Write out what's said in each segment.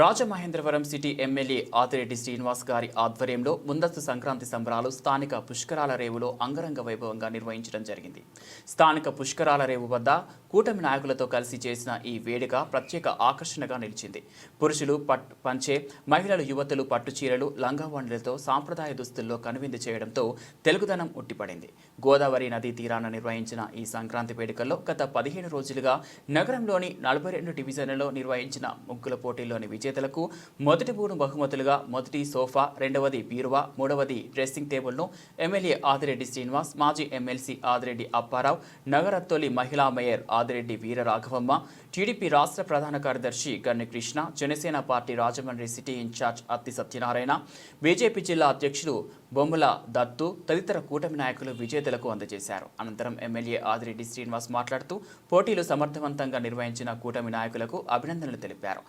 Rajamahendravaram city MLA Adireddy Srinivas గారి ఆధ్వర్యంలో ముందస్తు సంక్రాంతి సంబరాలు స్థానిక పుష్కరాల రేవులో అంగరంగ వైభవంగా నిర్వహించడం జరిగింది. స్థానిక పుష్కరాల రేవు వద్ద కూటమి నాయకులతో కలిసి చేసిన ఈ వేడుక ప్రత్యేక ఆకర్షణగా నిలిచింది. పురుషులు పట్ పంచే మహిళలు యువతులు పట్టు చీరలు సాంప్రదాయ దుస్తుల్లో కనువిందు చేయడంతో తెలుగుదనం ఉట్టిపడింది. గోదావరి నదీ తీరాన నిర్వహించిన ఈ సంక్రాంతి వేడుకల్లో గత పదిహేను రోజులుగా నగరంలోని నలభై రెండు డివిజన్లలో నిర్వహించిన ముగ్గుల పోటీల్లోని విజేతలకు మొదటి మూడు బహుమతులుగా మొదటి సోఫా రెండవది బీరువా మూడవది డ్రెస్సింగ్ టేబుల్ను ఎమ్మెల్యే ఆదిరెడ్డి శ్రీనివాస్ మాజీ ఎమ్మెల్సీ ఆదిరెడ్డి అప్పారావు నగర తొలి మహిళా మేయర్ ఆదిరెడ్డి వీర రాఘవమ్మ టీడీపీ రాష్ట్ర ప్రధాన కార్యదర్శి Ganni Krishna Janasena party Rajahmundry city incharge Atti Satyanarayana BJP జిల్లా అధ్యక్షులు బొమ్మల దత్తు తదితర కూటమి నాయకులు విజేతలకు అందజేశారు. అనంతరం ఎమ్మెల్యే ఆదిరెడ్డి శ్రీనివాస్ మాట్లాడుతూ పోటీలు సమర్థవంతంగా నిర్వహించిన కూటమి నాయకులకు అభినందనలు తెలిపారు.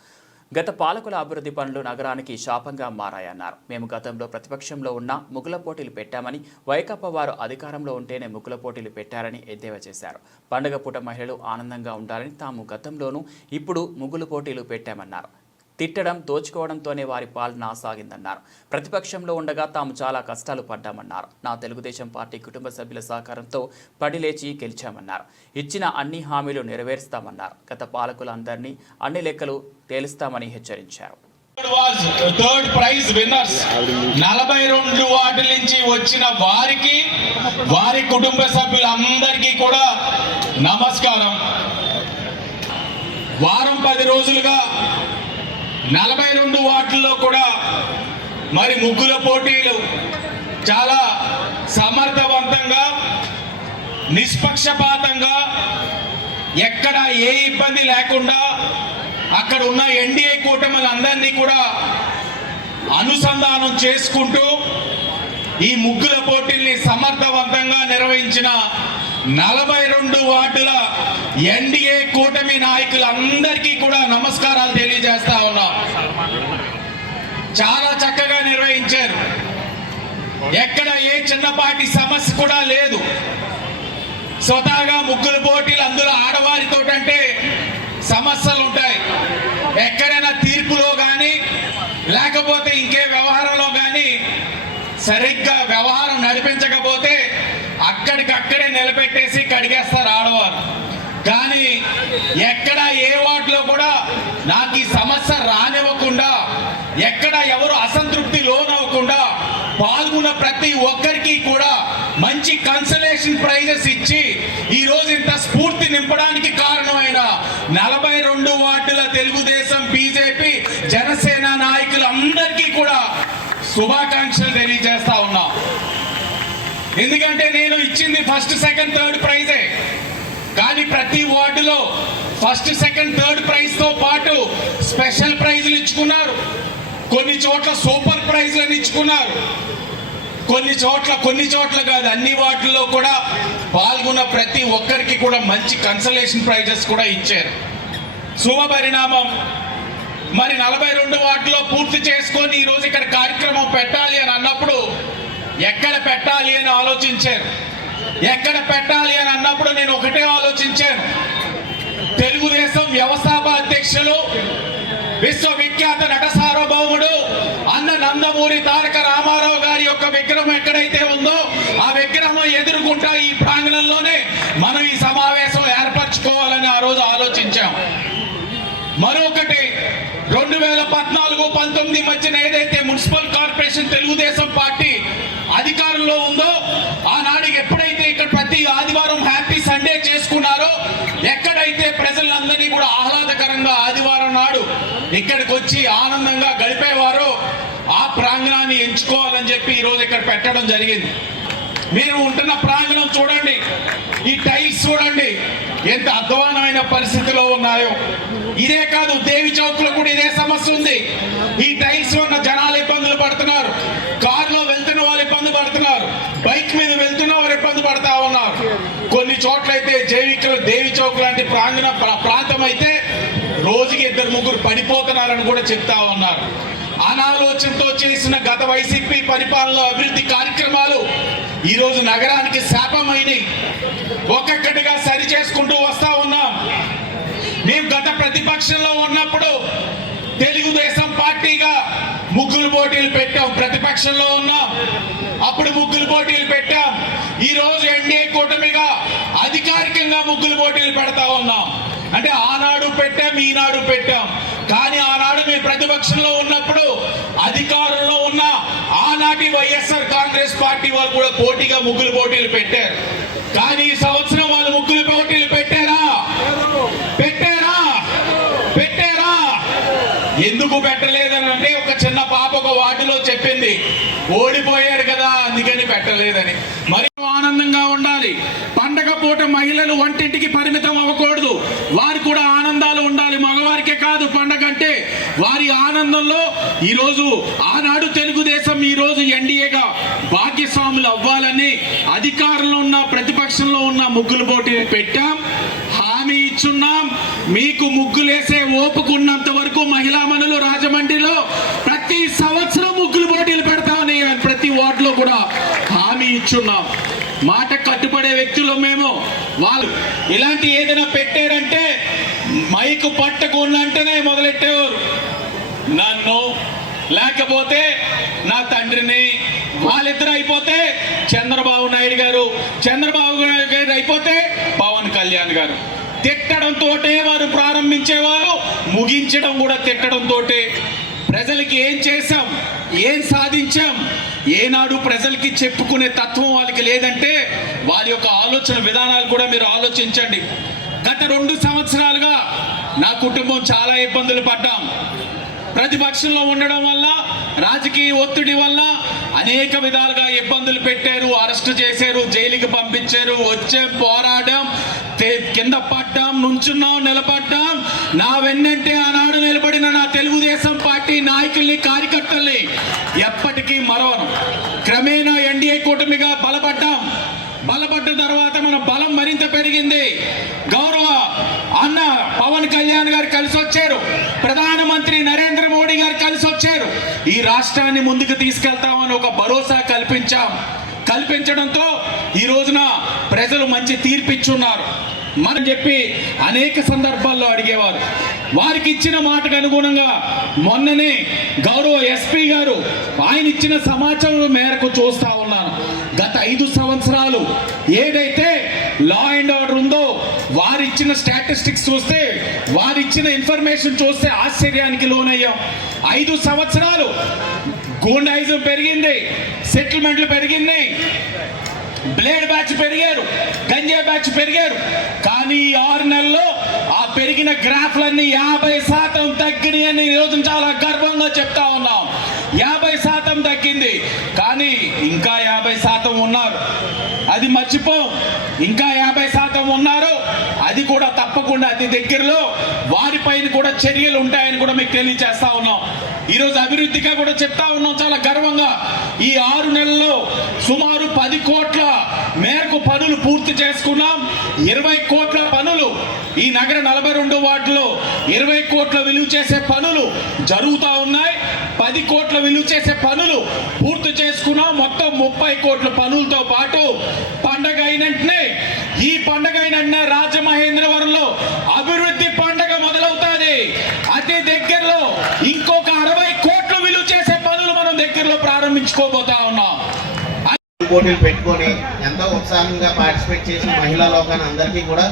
గత పాలకుల అభివృద్ధి పనులు నగరానికి శాపంగా మారాయన్నారు. మేము గతంలో ప్రతిపక్షంలో ఉన్న ముగ్గుల పోటీలు పెట్టామని వైకాపా వారు అధికారంలో ఉంటేనే ముగ్గుల పోటీలు పెట్టారని ఎద్దేవా చేశారు. పండుగ పూట మహిళలు ఆనందంగా ఉండాలని తాము గతంలోనూ ఇప్పుడు ముగ్గులు పోటీలు పెట్టామన్నారు. తిట్టడం దోచుకోవడంతోనే వారి పాలన సాగిందన్నారు. ప్రతిపక్షంలో ఉండగా తాము చాలా కష్టాలు పడ్డామన్నారు. నా తెలుగుదేశం పార్టీ కుటుంబ సభ్యుల సహకారంతో పడిలేచి గెలిచామన్నారు. ఇచ్చిన అన్ని హామీలు నెరవేరుస్తామన్నారు. గత పాలకులందరినీ అన్ని లెక్కలు తేలుస్తామని హెచ్చరించారు. థర్డ్ ప్రైజ్ విన్నర్స్ నలభై రెండు వాటి నుంచి వచ్చిన వారికి వారి కుటుంబ సభ్యులందరికీ కూడా నమస్కారం. వారం పది రోజులుగా నలభై రెండు వార్డుల్లో కూడా మరి ముగ్గుల పోటీలు చాలా సమర్థవంతంగా నిష్పక్షపాతంగా ఎక్కడ ఏ ఇబ్బంది లేకుండా అక్కడ ఉన్న ఎన్డీఏ కూటమిలందరినీ కూడా అనుసంధానం చేసుకుంటూ ఈ ముగ్గుల పోటీల్ని సమర్థవంతంగా నిర్వహించిన నలభై రెండు వార్డుల ఎన్డీఏ కూటమి నాయకులందరికీ కూడా నమస్కారాలు తెలియజేస్తారు చాలా చక్కగా నిర్వహించారు. ఎక్కడ ఏ చిన్నపాటి సమస్య కూడా లేదు. స్వతహాగా ముగ్గుల పోటీలు అందులో ఆడవారితో అంటే సమస్యలు ఉంటాయి. ఎక్కడైనా తీర్పులో కానీ లేకపోతే ఇంకే వ్యవహారంలో కానీ సరిగ్గా వ్యవహారం నడిపించకపోతే అక్కడికక్కడే నిలబెట్టేసి కడిగేస్తారు ఆడవారు. కానీ ఎక్కడ ఏ వార్డులో కూడా నాకు ఈ సమస్య రానివ్వకుండా ఎక్కడ ఎవరు అసంతృప్తి లోనవ్వకుండా పాల్గొన్న ప్రతి ఒక్కరికి కూడా మంచి కన్సలేషన్ ప్రైజెస్ ఇచ్చి ఈ రోజు ఇంత స్ఫూర్తి నింపడానికి కారణమైన నలభై రెండు వార్డుల తెలుగుదేశం బీజేపీ జనసేన నాయకులందరికీ కూడా శుభాకాంక్షలు తెలియజేస్తా ఉన్నా. ఎందుకంటే నేను ఇచ్చింది ఫస్ట్ సెకండ్ థర్డ్ ప్రైజే కానీ ప్రతి వార్డులో ఫస్ట్ సెకండ్ థర్డ్ ప్రైజ్తో పాటు స్పెషల్ ప్రైజ్లు ఇచ్చుకున్నారు. కొన్ని చోట్ల సూపర్ ప్రైజ్లను ఇచ్చుకున్నారు. కొన్ని చోట్ల కొన్ని చోట్ల కాదు అన్ని వాటిల్లో కూడా పాల్గొన్న ప్రతి ఒక్కరికి కూడా మంచి కన్సలేషన్ ప్రైజెస్ కూడా ఇచ్చారు. శుభ పరిణామం. మరి నలభై రెండు వాటిలో పూర్తి చేసుకొని ఈ రోజు ఇక్కడ కార్యక్రమం పెట్టాలి అని అన్నప్పుడు ఎక్కడ పెట్టాలి అని ఆలోచించారు? ఎక్కడ పెట్టాలి అని అన్నప్పుడు నేను ఒకటే ఆలోచించాను. తెలుగుదేశం వ్యవస్థాప అధ్యక్షులు విశ్వవిఖ్యాత నట నందమూరి తారక రామారావు గారి యొక్క విగ్రహం ఎక్కడైతే ఉందో ఆ విగ్రహం ఎదుర్కొంటా ఈ ప్రాంగణంలోనే మనం ఈ సమావేశం ఏర్పరచుకోవాలని ఆ రోజు ఆలోచించాం. మరొకటి రెండు వేల పద్నాలుగు పంతొమ్మిది మధ్యన ఏదైతే మున్సిపల్ కార్పొరేషన్ తెలుగుదేశం పార్టీ అధికారంలో ఉందో ఆనాడు ఎప్పుడైతే ఇక్కడ ప్రతి ఆదివారం హ్యాపీ సండే చేసుకున్నారో ఎక్కడైతే ప్రజలందరినీ కూడా ఆహ్లాదకరంగా ఆదివారం నాడు ఇక్కడికి వచ్చి ఆనందంగా గడిపేవారు ప్రాంగణాన్ని ఎంచుకోవాలని చెప్పి ఈరోజు ఇక్కడ పెట్టడం జరిగింది. మీరు ఉంటున్న ప్రాంగణం చూడండి. ఈ టైల్స్ చూడండి. ఎంత అధ్వానమైన పరిస్థితిలో ఉన్నాయో. ఇదే కాదు దేవి చౌక్లో కూడా ఇదే సమస్య ఉంది. ఈ టైల్స్ ఉన్న జనాలు ఇబ్బందులు పడుతున్నారు. కారులో వెళ్తున్న వాళ్ళు ఇబ్బంది పడుతున్నారు. బైక్ మీద వెళ్తున్న వారు ఇబ్బంది పడతా ఉన్నారు. కొన్ని చోట్ల అయితే జైవికలు దేవి చౌక్ లాంటి ప్రాంగణ ప్రాంతం అయితే రోజుకి ఇద్దరు ముగ్గురు పడిపోతున్నారని కూడా చెప్తా ఉన్నారు. అనాలోచన వైసీపీ పరిపాలనలో అభివృద్ధి కార్యక్రమాలు ఈరోజు నగరానికి శాపమైనవి ఒక్కొక్కటిగా సరి చేసుకుంటూ వస్తా ఉన్నాం. మేము గత ప్రతిపక్షంలో ఉన్నప్పుడు తెలుగుదేశం పార్టీగా ముగ్గులు పోటీలు పెట్టాం ప్రతిపక్షంలో ఉన్నాం. అప్పుడు ముగ్గులు పోటీలు పెట్టాం. ఈ రోజు ఎన్డీఏ కూటమిగా అధికారికంగా ముగ్గులు పోటీలు పెడతా ఉన్నాం. అంటే ఆనాడు పెట్టాం ఈనాడు పెట్టాం. కానీ ఆనాడు మేము ప్రతిపక్షంలో ఉన్నప్పుడు అధికారంలో ఉన్న ఆనాటి వైఎస్ఆర్ కాంగ్రెస్ పార్టీ వాళ్ళు కూడా పోటీగా ముగ్గులు పోటీలు పెట్టారు. కానీ ఈ సంవత్సరం వాళ్ళు ముగ్గులు పోటీలు పెట్టారా? పెట్టారా? పెట్టారా? ఎందుకు పెట్టలేదని అంటే ఒక చిన్న పాప ఒక వార్డులో చెప్పింది ఓడిపోయారు కదా అందుకని పెట్టలేదని. మరి ఆనందంగా ఉండాలి. పండగ పూట మహిళలు వంటింటికి పరిమితం అవ్వకూడదు వారు కూడా ఆనందాలు ఉండాలి మగవారికే కాదు పండగ అంటే ఆనందంలో ఈరోజు ఆనాడు తెలుగుదేశం ఈరోజు ఎన్డీఏగా భాగ్యస్వాములు అవ్వాలని అధికారంలో ఉన్న ప్రతిపక్షంలో ఉన్న ముగ్గులు పోటీలు పెట్టాం. హామీ ఇచ్చున్నాం. మీకు ముగ్గులేసే ఓపుకున్నంత వరకు మహిళా మనులు రాజమండ్రిలో ప్రతి సంవత్సరం ముగ్గులు పోటీలు పెడతామని ప్రతి వార్డులో కూడా హామీ ఇచ్చున్నాం. మాట కట్టుబడే వ్యక్తులు మేము. వాళ్ళు ఇలాంటి ఏదైనా పెట్టారంటే మైకు అంటేనే మొదలెట్టేవారు. నన్ను లేకపోతే నా తండ్రిని వాళ్ళిద్దరు అయిపోతే చంద్రబాబు నాయుడు గారు చంద్రబాబు నాయుడు గారు అయిపోతే పవన్ కళ్యాణ్ గారు. తిట్టడంతో వారు ప్రారంభించేవారు ముగించడం కూడా తిట్టడంతో ప్రజలకి ఏం చేశాం ఏం సాధించాం ఏనాడు ప్రజలకి చెప్పుకునే తత్వం వాళ్ళకి లేదంటే వారి యొక్క ఆలోచన విధానాలు కూడా మీరు ఆలోచించండి. గత రెండు సంవత్సరాలుగా నా కుటుంబం చాలా ఇబ్బందులు పడ్డాం. ప్రతిపక్షంలో ఉండడం వల్ల రాజకీయ ఒత్తిడి వల్ల అనేక విధాలుగా ఇబ్బందులు పెట్టారు అరెస్ట్ చేశారు జైలుకి పంపించారు వచ్చాం పోరాడాం కింద పడ్డాం నుంచున్నాం నిలబడ్డాం. నా వెన్నంటే ఆనాడు నిలబడిన నా తెలుగుదేశం పార్టీ నాయకుల్ని కార్యకర్తల్ని ఎప్పటికీ మరవను. క్రమేణా ఎన్డీఏ కూటమిగా బలపడ్డాం. బలపడ్డ తర్వాత మన బలం మరింత పెరిగింది. గౌరవ అన్న పవన్ కళ్యాణ్ గారు కలిసి వచ్చారు ప్రధానమంత్రి నరేంద్ర కలిసి ఈ రాష్ట్రాన్ని ముందుకు తీసుకెళ్తామని ఒక భరోసా కల్పించాం. కల్పించడంతో ఈ రోజున ప్రజలు మంచి తీర్పిచ్చున్నారు. మనం చెప్పి అనేక సందర్భాల్లో అడిగేవారు. వారికి ఇచ్చిన మాటకు అనుగుణంగా మొన్ననే గౌరవ ఎస్పీ గారు ఆయన ఇచ్చిన సమాచారం మేరకు చూస్తా ఉన్నాను. గత ఐదు సంవత్సరాలు ఏదైతే లా అండ్ ఆర్డర్ ఉందో వారిచ్చిన స్టాటిస్టిక్స్ చూస్తే వారిచ్చిన ఇన్ఫర్మేషన్ చూస్తే ఆశ్చర్యానికి లోనయ్యాం. ఐదు సంవత్సరాలు గూండాయిజం పెరిగింది సెటిల్మెంట్లు పెరిగింది బ్లేడ్ బ్యాచ్ పెరిగారు గంజా బ్యాచ్ పెరిగారు. కానీ ఈ ఆరు నెలల్లో ఆ పెరిగిన గ్రాఫ్లన్నీ యాభై శాతం తగ్గినాయి అని ఈరోజు చాలా గర్వంగా చెప్తా ఉన్నాం. యాభై శాతం తగ్గింది కానీ ఇంకా యాభై శాతం ఉన్నారు. అది మర్చిపో. ఇంకా యాభై శాతం ఉన్నారు. అది కూడా తప్పకుండా అతి దగ్గరలో వారిపైన కూడా చర్యలు ఉంటాయని కూడా మీకు తెలియజేస్తా ఉన్నాం. ఈరోజు అభివృద్ధిగా కూడా చెప్తా ఉన్నాం. చాలా గర్వంగా ఈ ఆరు నెలల్లో సుమారు పది కోట్ల మేరకు పనులు పూర్తి చేసుకున్నాం. ఇరవై కోట్ల పనులు ఈ నగర నలభై రెండు వార్డులో ఇరవై కోట్ల విలువ చేసే పనులు జరుగుతూ ఉన్నాయి. పది కోట్ల విలువ చేసే పనులు పూర్తి చేసుకున్నాం. మొత్తం ముప్పై కోట్ల పనులతో పాటు పండగ అయినట్నే ఈ పండగ అయినట్నే రాజమహేంద్రవరంలో అభివృద్ధి పండగ మొదలవుతుంది. అతి దగ్గరలో ఇంకొక అరవై కోట్ల విలువ చేసే పనులు మనం దగ్గరలో ప్రారంభించుకోబోతాం. పోటీలు పెట్టుకొని ఎంతో ఉత్సాహంగా పార్టిసిపేట్ చేసిన మహిళా లోకాన్ని అందరికీ కూడా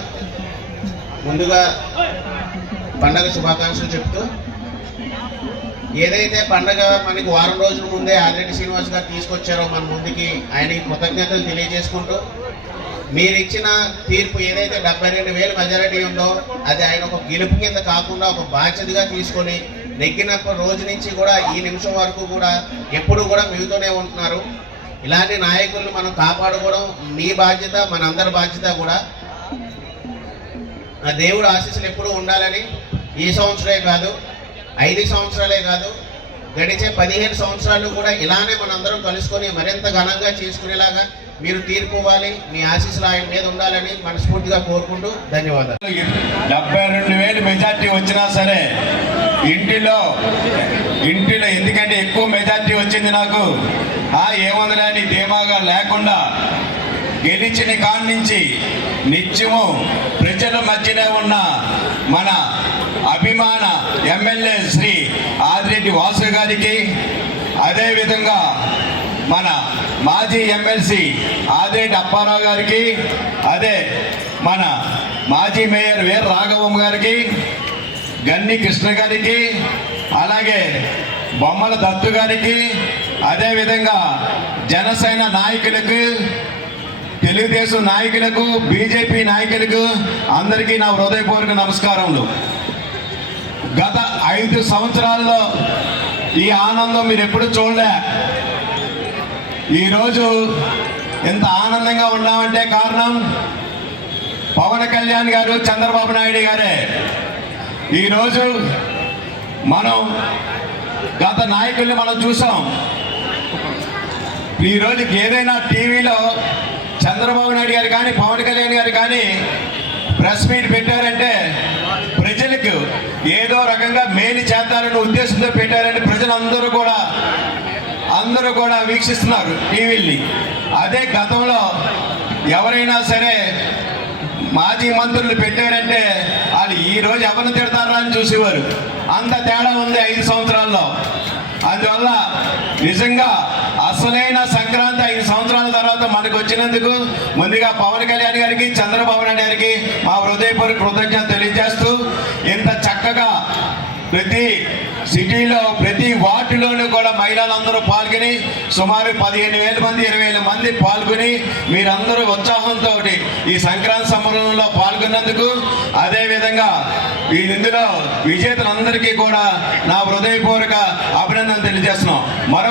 ముందుగా పండగ శుభాకాంక్షలు చెప్తూ ఏదైతే పండగ మనకి వారం రోజుల ముందే ఆదిరెడ్డి శ్రీనివాస్ గారు తీసుకొచ్చారో మన ముందుకి ఆయనకి కృతజ్ఞతలు తెలియజేసుకుంటూ మీరు ఇచ్చిన తీర్పు ఏదైతే డెబ్బై రెండు వేల మెజారిటీ ఉందో అది ఆయన ఒక గెలుపు కింద కాకుండా ఒక బాధ్యతగా తీసుకొని నెగ్గినప్పటి రోజు నుంచి కూడా ఈ నిమిషం వరకు కూడా ఎప్పుడు కూడా మీతోనే ఉంటున్నారు. ఇలాంటి నాయకులను మనం కాపాడుకోవడం మీ బాధ్యత మనందరి బాధ్యత కూడా. ఆ దేవుడు ఆశీస్సులు ఎప్పుడూ ఉండాలని ఈ సంవత్సరమే కాదు ఐదు సంవత్సరాలే కాదు గడిచే పదిహేను సంవత్సరాలు కూడా ఇలానే మనందరం కలుసుకొని మరింత ఘనంగా చేసుకునేలాగా మీరు తీర్పువ్వాలి మీ ఆశీస్సులు ఆయన మీద ఉండాలని మనస్ఫూర్తిగా కోరుకుంటూ ధన్యవాదాలు. డెబ్బై రెండు వేలు మెజార్టీ వచ్చినా సరే ఇంటిలో ఇంటిలో ఎందుకంటే ఎక్కువ మెజార్టీ వచ్చింది నాకు. ఆ ఏముందిలే ధీమాగా లేకుండా గెలిచిన కాడి నుంచి నిత్యము ప్రజల మధ్యనే ఉన్న మన అభిమాన ఎమ్మెల్యే శ్రీ ఆదిరెడ్డి వాసు గారికి అదేవిధంగా మన మాజీ ఎమ్మెల్సీ ఆదిరెడ్డి అప్పారావు గారికి అదే మన మాజీ మేయర్ వీర రాఘవం గారికి గన్ని కృష్ణ గారికి అలాగే బొమ్మల దత్తు గారికి అదేవిధంగా జనసేన నాయకులకు తెలుగుదేశం నాయకులకు బీజేపీ నాయకులకు అందరికీ నా హృదయపూర్వక నమస్కారములు. గత ఐదు సంవత్సరాల్లో ఈ ఆనందం మీరు ఎప్పుడు చూడలే. ఈరోజు ఎంత ఆనందంగా ఉన్నామంటే కారణం పవన్ కళ్యాణ్ గారు చంద్రబాబు నాయుడు గారే. ఈరోజు మనం గత నాయకుల్ని మనం చూసాం. ఈ రోజుకి ఏదైనా టీవీలో చంద్రబాబు నాయుడు గారు కానీ పవన్ కళ్యాణ్ గారు కానీ ప్రెస్ మీట్ పెట్టారంటే ప్రజలకు ఏదో రకంగా మేలు చేద్దారనే ఉద్దేశంతో పెట్టారని ప్రజలందరూ కూడా అందరూ కూడా వీక్షిస్తున్నారు టీవీల్ని. అదే గతంలో ఎవరైనా సరే మాజీ మంత్రులు పెట్టారంటే వాళ్ళు ఈ రోజు ఎవరిని తిడతారా అని చూసేవారు? అంత తేడా ఉంది ఐదు సంవత్సరాల్లో. అందువల్ల నిజంగా అసలైన సంక్రాంతి ఐదు సంవత్సరాల తర్వాత మనకు వచ్చినందుకు ముందుగా పవన్ కళ్యాణ్ గారికి చంద్రబాబు నాయుడు గారికి మా హృదయపూర్వక కృతజ్ఞత తెలియజేస్తూ ఇంత చక్కగా ప్రతి సిటీలో ప్రతి వాటిలోనూ కూడా మహిళలందరూ పాల్గొని సుమారు పదిహేను వేల మంది ఇరవై వేల మంది పాల్గొని మీరందరూ ఉత్సాహంతో ఈ సంక్రాంతి సంబరంలో పాల్గొన్నందుకు అదేవిధంగా ఈ ఇందులో విజేతలందరికీ కూడా నా హృదయపూర్వక అభినందన తెలియజేస్తున్నాం. మరో